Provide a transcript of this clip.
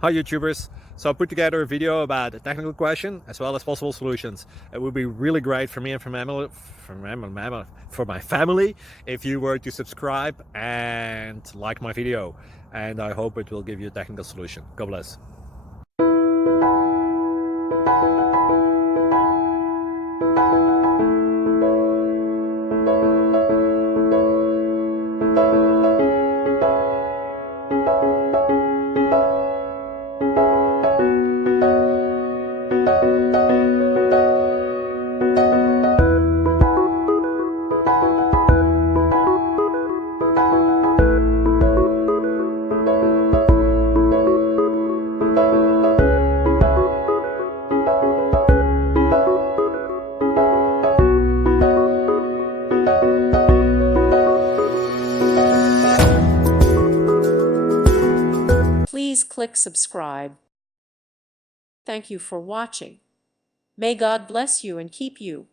Hi YouTubers. So I put together a video about a technical question as well as possible solutions. It would be really great for me and for my family if you were to subscribe and like my video. And I hope it will give you a technical solution. God bless. Please click subscribe. Thank you for watching. May God bless you and keep you.